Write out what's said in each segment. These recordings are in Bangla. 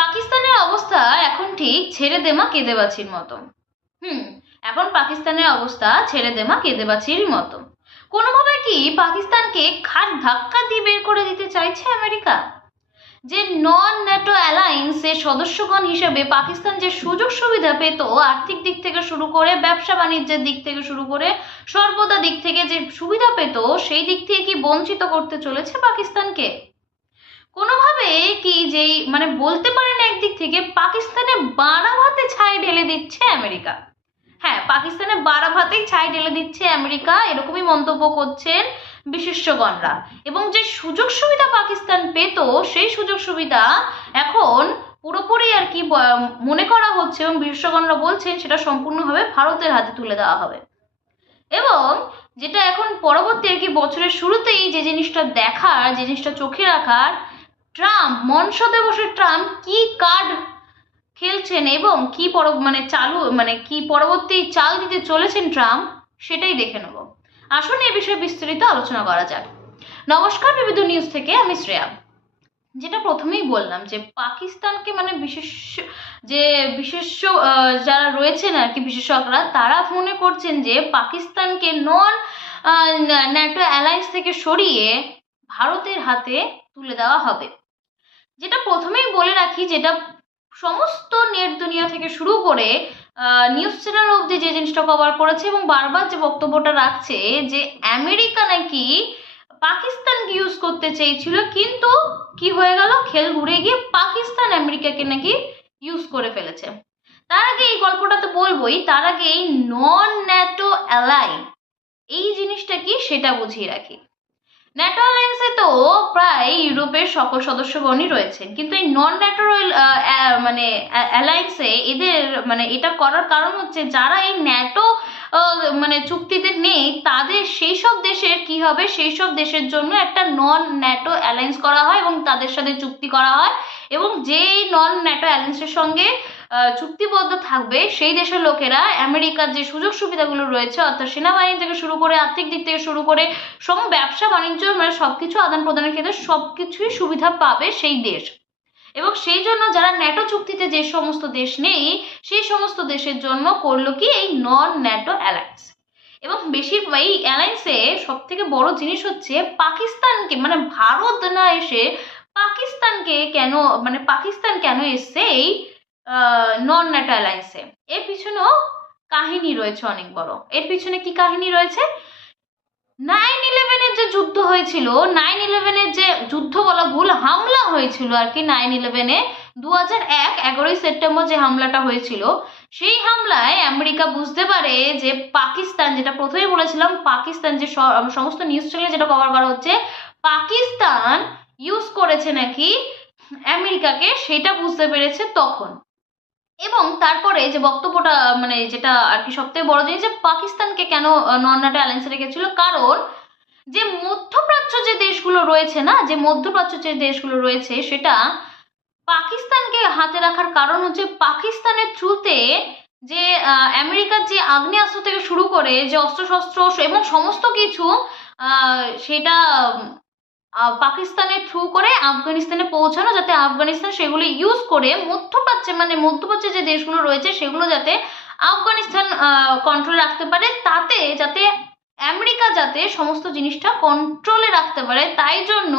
পাকিস্তানের অবস্থা এখন ঠিক ছেড়ে দেমা কেঁদেবাছির মতো। হুম, এখন পাকিস্তানের অবস্থা ছেড়ে দেমা কেঁদেবাছির মতো। কোনোভাবে কি পাকিস্তানকে খাট ধাক্কা দিয়ে বের করে দিতে চাইছে আমেরিকা? যে নন ন্যাটো অ্যালায়েন্সের সদস্যগণ হিসেবে পাকিস্তান যে সুযোগ সুবিধা পেত, আর্থিক দিক থেকে শুরু করে ব্যবসা বাণিজ্যের দিক থেকে শুরু করে সর্বদা দিক থেকে যে সুবিধা পেত, সেই দিক থেকে কি বঞ্চিত করতে চলেছে পাকিস্তানকে? কোনোভাবে কি যেই মানে বলতে পারেন একদিক থেকে, পাকিস্তানে বাড়া ভাতে ছাই ঢেলে দিচ্ছে আমেরিকা। হ্যাঁ পাকিস্তানে বাড়া ভাতেই ছাই ঢেলে দিচ্ছে আমেরিকা, এরকমই মন্তব্য করছেন বিশেষজ্ঞগণরা এবং যে সুযোগ সুবিধা পাকিস্তান পেত, সেই সুযোগ সুবিধা এখন পুরোপুরি আর কি মনে করা হচ্ছে এবং বিশেষজ্ঞরা বলছেন সেটা সম্পূর্ণভাবে ভারতের হাতে তুলে দেওয়া হবে। এবং যেটা এখন পরবর্তী আর কি বছরের শুরুতেই যে জিনিসটা দেখার, যে জিনিসটা চোখে রাখার ট্রাম্প মনসদে বসে ট্রাম্প কি কার্ড খেলছেন এবং কি পর মানে চালু মানে কি পরবর্তী চাল দিতে চলেছেন ট্রাম্প সেটাই দেখে নেব। আসুন এ বিষয়ে বিস্তারিত আলোচনা করা যাক। নমস্কার বিবিধ নিউজ থেকে আমি শ্রেয়া। যেটা প্রথমেই বললাম যে পাকিস্তানকে মানে বিশেষ যে বিশেষ্য আহ, যারা রয়েছেন আর কি বিশেষজ্ঞরা তারা মনে করছেন যে পাকিস্তানকে নন ন্যাটো অ্যালায়েন্স থেকে সরিয়ে ভারতের হাতে তুলে দেওয়া হবে। যেটা প্রথমেই বলে রাখি, যেটা সমস্ত নেট দুনিয়া থেকে শুরু করে নিউজ চ্যানেল অবধি যে জিনিসটা কভার করেছে এবং বারবার যে বক্তব্যটা রাখছে যে আমেরিকা নাকি পাকিস্তানকে ইউজ করতে চেয়েছিল, কিন্তু কি হয়ে গেল? খেল ঘুরে গিয়ে পাকিস্তান আমেরিকাকে নাকি ইউজ করে ফেলেছে। তার আগে এই গল্পটা তো বলবোই, তার আগে এই নন ন্যাটো অ্যালাই এই জিনিসটা কি সেটা বুঝিয়ে রাখি। ন্যাটো অ্যালায়েন্সে তো প্রায় ইউরোপের সকল সদস্যগণই রয়েছেন। কিন্তু এই নন ন্যাটো মানে অ্যালায়েন্সে এদের মানে এটা করার কারণ হচ্ছে যারা এই ন্যাটো মানে চুক্তিতে নেই, তাদের সেই সব দেশের কি হবে? সেই সব দেশের জন্য একটা নন ন্যাটো অ্যালায়েন্স করা হয় এবং তাদের সাথে চুক্তি করা হয় এবং যেই নন ন্যাটো অ্যালায়েন্সের সঙ্গে চুক্তিবদ্ধ থাকবে, সেই দেশের লোকেরা আমেরিকার যে সুযোগ সুবিধাগুলো রয়েছে, অর্থাৎ সেনাবাহিনী থেকে শুরু করে আর্থিক দিক থেকে শুরু করে সব ব্যবসা, বাণিজ্য মানে সবকিছু আদান প্রদানের ক্ষেত্রে সবকিছুই সুবিধা পাবে সেই দেশ। এবং সেই জন্য যারা ন্যাটো চুক্তিতে যে সমস্ত দেশ নেই, সেই সমস্ত দেশের জন্য করল কি এই নন ন্যাটো অ্যালায়েন্স এবং বেশি এই অ্যালায়েন্সে সব থেকে বড় জিনিস হচ্ছে পাকিস্তানকে মানে ভারত না এসে পাকিস্তানকে কেন মানে পাকিস্তান কেন এসছে এই নন ন্যাটো অ্যালায়েন্সে এর পিছনেও কাহিনী রয়েছে অনেক বড়। এর পিছনে কি কাহিনী রয়েছে? নাইন ইলেভেনের যে যুদ্ধ হয়েছিল নাইন ইলেভেনের যে যুদ্ধ বলা ভুল, হামলা হয়েছিল আর কি নাইন ইলেভেনে দু হাজার এক, এগারোই সেপ্টেম্বর যে হামলাটা হয়েছিল, সেই হামলায় আমেরিকা বুঝতে পারে যে পাকিস্তান, যেটা প্রথমে বলেছিলাম, পাকিস্তান যে সমস্ত নিউজ চ্যানেলে যেটা কভার করা হচ্ছে, পাকিস্তান ইউজ করেছে নাকি আমেরিকাকে, সেটা বুঝতে পেরেছে তখন। এবং তারপরে যে বক্তব্যটা মানে যেটা আর কি সবথেকে বড় জিনিস, যে পাকিস্তানকে কেন নন নাটো অ্যালায়েন্সে রেখেছিল? কারণ যে মধ্যপ্রাচ্য যে দেশগুলো রয়েছে না, যে মধ্যপ্রাচ্য যে দেশগুলো রয়েছে, সেটা পাকিস্তানকে হাতে রাখার কারণ হচ্ছে পাকিস্তানের থ্রুতে যে আমেরিকার যে আগ্নেয়াস্ত্র থেকে শুরু করে যে অস্ত্রশস্ত্র এবং সমস্ত কিছু সেটা পাকিস্তানের থ্রু করে আফগানিস্তানে পৌঁছানো যাতে আফগানিস্তান সেগুলো ইউজ করে মধ্যপ্রাচ্যে মানে মধ্যপ্রাচ্যে যে দেশগুলো রয়েছে সেগুলো যাতে আফগানিস্তান কন্ট্রোল রাখতে পারে, তাতে যাতে আমেরিকা যাতে সমস্ত জিনিসটা কন্ট্রোলে রাখতে পারে। তাই জন্য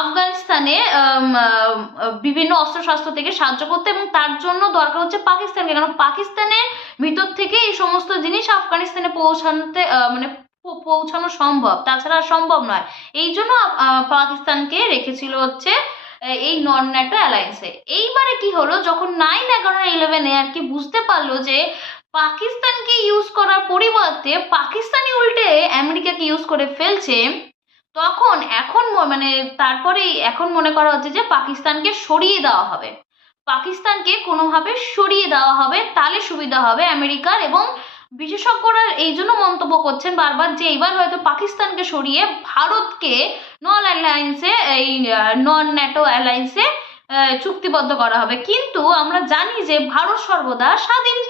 আফগানিস্তানে বিভিন্ন অস্ত্রশস্ত্র থেকে সাহায্য করতে এবং তার জন্য দরকার হচ্ছে পাকিস্তানকে। কারণ পাকিস্তানের ভিতর থেকে এই সমস্ত জিনিস আফগানিস্তানে পৌঁছাতে মানে পৌঁছানো সম্ভব। তাছাড়া সম্ভব নয়। এই জন্য পাকিস্তানকে রেখেছিল হচ্ছে এই নন ন্যাটো অ্যালায়েন্সে এইবারে কি হলো, যখন নাইন এগারো ইলেভেনে আর কি বুঝতে পারল যে পাকিস্তানকে ইউজ করার পরিবর্তে পাকিস্তানি উল্টে আমেরিকাকে ইউজ করে ফেলছে, তখন এখন মানে তারপরেই এখন মনে করা হচ্ছে যে পাকিস্তানকে সরিয়ে দেওয়া হবে। পাকিস্তানকে কোনোভাবে সরিয়ে দেওয়া হবে, তাহলে সুবিধা হবে আমেরিকার এবং বিশেষজ্ঞরা এই জন্য মন্তব্য করছেন বারবার যে এইবার হয়তো পাকিস্তানকে সরিয়ে ভারতকে নন অ্যালায়েন্সে এই নন ন্যাটো অ্যালায়েন্সে চুক্তিবদ্ধ করা হবে। কিন্তু আমরা জানি যে ভারত সর্বদা স্বাধীন,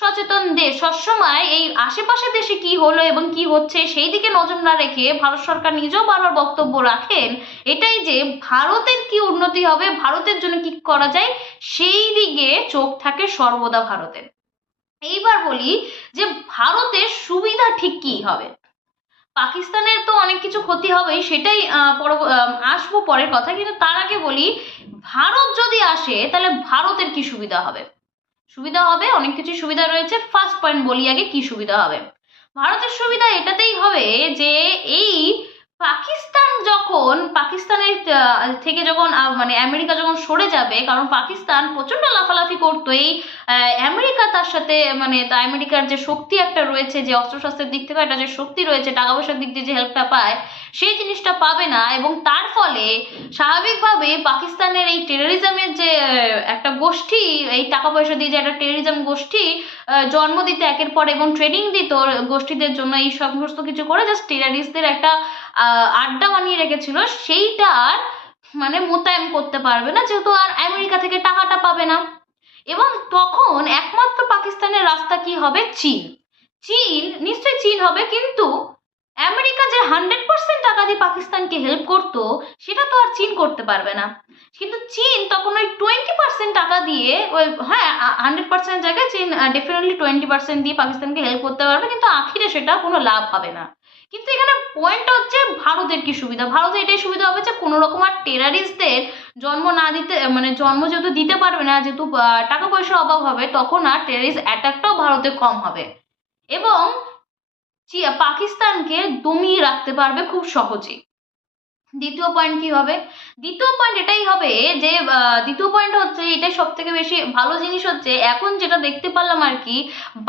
সচেতন দেশ। সবসময় এই আশেপাশে দেশে কি হলো এবং কি হচ্ছে সেই দিকে নজর না রেখে ভারত সরকার নিজেও বারবার বক্তব্য রাখেন। এটাই যে ভারতের কি উন্নতি হবে, ভারতের জন্য কি করা যায়, সেই দিকে চোখ থাকে সর্বদা ভারতের। এইবার বলি যে ভারতের সুবিধা ঠিক কি হবে? পাকিস্তানের তো অনেক কিছু ক্ষতি হবেই সেটাই আহ, আসব পরের কথা। কিন্তু তার আগে বলি ভারত যদি আসে তাহলে ভারতের কি সুবিধা হবে? সুবিধা হবে অনেক কিছু সুবিধা রয়েছে। ফার্স্ট পয়েন্ট বলি আগে কি সুবিধা হবে? ভারতের সুবিধা এটাতেই হবে যে এই পাকিস্তান যখন, পাকিস্তানের থেকে যখন মানে আমেরিকা যখন সরে যাবে, কারণ পাকিস্তান প্রচণ্ড লাফালাফি করতো, এই আমেরিকা তার সাথে মানে আমেরিকার যে শক্তি একটা রয়েছে, যে অস্ত্রশস্ত্রের দিক থেকে একটা যে শক্তি রয়েছে, টাকা পয়সার দিক দিয়ে যে হেল্পটা পায়, সেই জিনিসটা পাবে না। এবং তার ফলে স্বাভাবিকভাবে পাকিস্তানের এই টেরোরিজমের যে একটা গোষ্ঠী, এই টাকা পয়সা দিয়ে যে একটা টেরোরিজম গোষ্ঠী জন্ম দিত একের পর এবং ট্রেনিং দিত, গোষ্ঠীদের জন্য এই সমস্ত কিছু করে জাস্ট টেরারিস্টদের একটা আড্ডা বানিয়ে রেখেছিল, সেইটা আর মানে মোতায়েন করতে পারবে না, যেহেতু আর আমেরিকা থেকে টাকাটা পাবে না। এবং তখন একমাত্র পাকিস্তানের রাস্তা কি হবে? চীন। চীন, নিশ্চয়ই চীন হবে, কিন্তু আমেরিকা যে হান্ড্রেড পার্সেন্ট টাকা দিয়ে পাকিস্তানকে হেল্প করতো, সেটা তো আর চীন করতে পারবে না। কিন্তু চীন তখন ওই টোয়েন্টি পার্সেন্ট টাকা দিয়ে, ওই হ্যাঁ হান্ড্রেড পার্সেন্ট জায়গায় চীন ডেফিনেটলি টোয়েন্টি পার্সেন্ট দিয়ে পাকিস্তানকে হেল্প করতে পারবে, কিন্তু আখিরে সেটা কোনো লাভ হবে না। কিন্তু এখানে পয়েন্ট হচ্ছে ভারতের কি সুবিধা? ভারতের এটাই সুবিধা হবে যে কোনো রকম আর টেরারিস্টদের জন্ম না দিতে মানে জন্ম যেহেতু দিতে পারবে না, যেহেতু টাকা পয়সার অভাব হবে, তখন আর টেরারিস্ট অ্যাটাকটাও ভারতে কম হবে। এবং পাকিস্তানকে দমিয়ে রাখতে পারবে খুব সহজেই দ্বিতীয় পয়েন্ট কি হবে? দ্বিতীয় পয়েন্ট এটাই হবে যে দ্বিতীয় পয়েন্ট হচ্ছে, এটাই সব থেকে বেশি ভালো জিনিস হচ্ছে, এখন যেটা দেখতে পারলাম আর কি,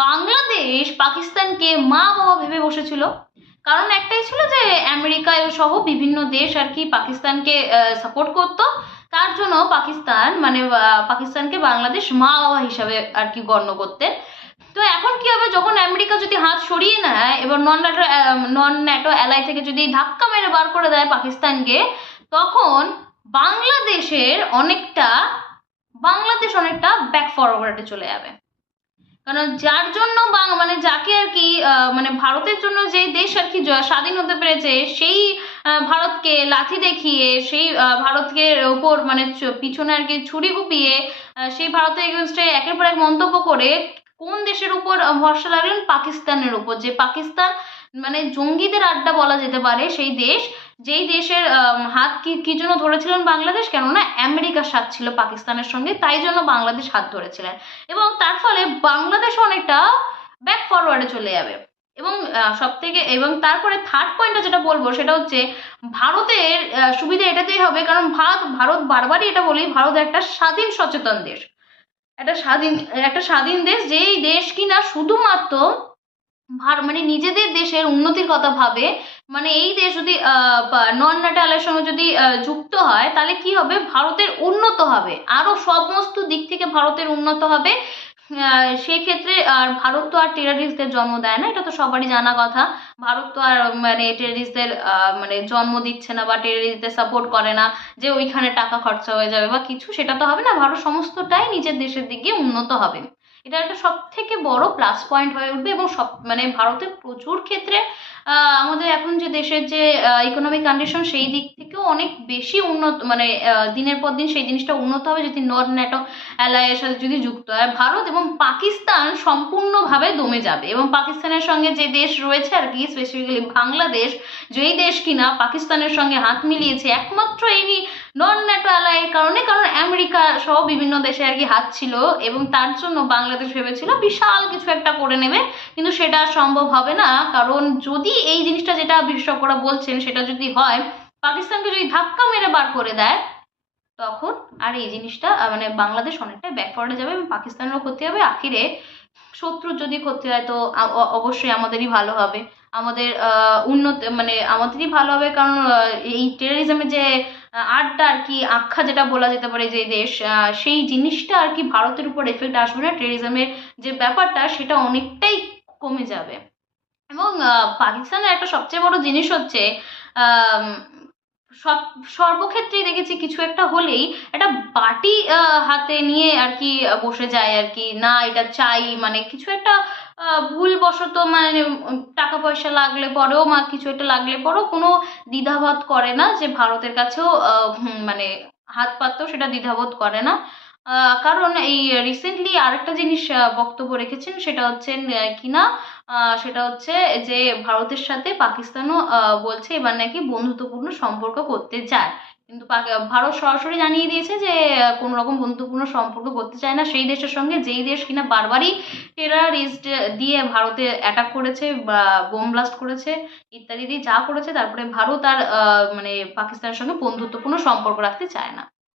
বাংলাদেশ পাকিস্তানকে মা বাবা ভেবে বসেছিল। কারণ একটাই ছিল যে আমেরিকা সহ বিভিন্ন দেশ আর কি পাকিস্তানকে সাপোর্ট করতো। তার জন্য পাকিস্তান মানে পাকিস্তানকে বাংলাদেশ মা বাবা হিসাবে আর কি গণ্য করতেন। তো এখন কি হবে? যখন আমেরিকা যদি হাত সরিয়ে নেয়, এবার non NATO non NATO ally থেকে যদি ধাক্কা মেরে বার করে দেয় পাকিস্তানকে, তখন বাংলাদেশের অনেকটা, বাংলাদেশ অনেকটা ব্যাক ফরওয়ার্ডে চলে যাবে। কারণ যার জন্য মানে যাকে আর কি মানে ভারতের জন্য যে দেশ আর কি স্বাধীন হতে পেরেছে, সেই ভারতকে লাথি দেখিয়ে, সেই ভারতকে ওপর মানে পিছনে আর কি ছুরি কুপিয়ে সেই ভারতের এগেনস্টে একের পর এক মন্তব্য করে কোন দেশের উপর ভরসা লাগলেন? পাকিস্তানের উপর। যে পাকিস্তান মানে জঙ্গিদের আড্ডা বলা যেতে পারে সেই দেশ, যেই দেশের হাত কি কি জন্য ধরেছিলেন বাংলাদেশ? কেননা আমেরিকার সাথ ছিল পাকিস্তানের সঙ্গে, তাই জন্য বাংলাদেশ হাত ধরেছিলেন। এবং তার ফলে বাংলাদেশ অনেকটা ব্যাক ফরওয়ার্ডে চলে যাবে। এবং সব থেকে এবং তারপরে থার্ড পয়েন্টটা যেটা বলব সেটা হচ্ছে ভারতের সুবিধা এটাতেই হবে, কারণ ভারত ভারত বারবারই এটা বলি, ভারত একটা স্বাধীন সচেতন দেশ। একটা স্বাধীন একটা স্বাধীন দেশ, যেই দেশ কিনা শুধুমাত্র ভার মানে নিজেদের দেশের উন্নতির কথা ভাবে মানে এই দেশ যদি নন ন্যাটালের সঙ্গে যদি যুক্ত হয় তাহলে কি হবে? ভারতের উন্নত হবে। আরও সমস্ত দিক থেকে ভারতের উন্নত হবে। আহ, সেই ক্ষেত্রে আর ভারত তো আর টেরারিস্টদের জন্ম দেয় না এটা তো সবারই জানা কথা। ভারত তো আর মানে টেরারিস্টদের মানে জন্ম দিচ্ছে না বা টেরারিস্টদের সাপোর্ট করে না যে ওইখানে টাকা খরচা হয়ে যাবে বা কিছু সেটা তো হবে না। ভারত সমস্তটাই নিজের দেশের দিকে উন্নত হবে। এটা একটা সব থেকে বড় প্লাস পয়েন্ট হয়ে উঠবে এবং সব মানে ভারতের প্রচুর ক্ষেত্রে আমাদের এখন যে দেশের যে ইকোনমিক কন্ডিশন সেই দিক থেকেও অনেক বেশি উন্নত মানে দিনের পর দিন সেই জিনিসটা উন্নত হবে যদি নর্থ ন্যাটো অ্যালায়ের সাথে যদি যুক্ত হয়। ভারত এবং পাকিস্তান সম্পূর্ণভাবে দমে যাবে এবং পাকিস্তানের সঙ্গে যে দেশ রয়েছে আর কি স্পেসিফিক্যালি বাংলাদেশ, যেই দেশ কিনা পাকিস্তানের সঙ্গে হাত মিলিয়েছে, একমাত্র এই নন ন্যাটো অ্যালাইয়ের কারণে, কারণ আমেরিকা সহ বিভিন্ন দেশে আর কি হাত ছিল এবং তার জন্য বাংলাদেশ ভেবেছিল বিশাল কিছু একটা করে নেবে, কিন্তু সেটা সম্ভব হবে না। কারণ যদি এই জিনিসটা যেটা বিশেষজ্ঞরা বলছেন সেটা যদি হয়, পাকিস্তানকে যদি ধাক্কা মেরে বার করে দেয়, তখন আর এই জিনিসটা মানে বাংলাদেশ অনেকটাই ব্যাকওয়ার্ডে যাবে এবং পাকিস্তানেরও ক্ষতি হবে। আখিরে শত্রুর যদি ক্ষতি হয় তো অবশ্যই আমাদেরই ভালো হবে। আমাদের উন্নত মানে আমাদেরই ভালো হবে কারণ এই টেরোরিজমের যে আড্ডা আর কি, আখ্যা যেটা বলা যেতে পারে যে দেশ সেই জিনিসটা আর কি ভারতের উপর এফেক্ট আসবে না। টেরিজমের যে ব্যাপারটা, সেটা অনেকটাই কমে যাবে। এবং পাকিস্তানের একটা সবচেয়ে বড় জিনিস হচ্ছে সব, সর্বক্ষেত্রেই দেখেছি কিছু একটা হলেই একটা বাটি হাতে নিয়ে আর কি বসে যায় আর কি, না, এটা চাই। মানে কিছু একটা ভুলবশত মানে টাকা পয়সা লাগলে পরেও মা কিছু একটা লাগলে পরেও কোনো দ্বিধাবোধ করে না যে ভারতের কাছেও মানে হাত পাততেও সেটা দ্বিধাবোধ করে না। কারণ এই রিসেন্টলি আরেকটা জিনিস বক্তব্য রেখেছেন, সেটা হচ্ছে কিনা সেটা হচ্ছে যে ভারতের সাথে পাকিস্তানও বলছে এবার নাকি বন্ধুত্বপূর্ণ সম্পর্ক করতে চায়। কিন্তু ভারত সরাসরি জানিয়ে দিয়েছে যে কোন রকম বন্ধুত্বপূর্ণ সম্পর্ক করতে চায় না সেই দেশের সঙ্গে, যেই দেশ কিনা বারবারই টেরারিস্ট দিয়ে ভারতে অ্যাটাক করেছে বা বোম ব্লাস্ট করেছে, ইত্যাদি দিয়ে যা করেছে, তারপরে ভারত আর মানে পাকিস্তানের সঙ্গে বন্ধুত্বপূর্ণ সম্পর্ক রাখতে চায় না।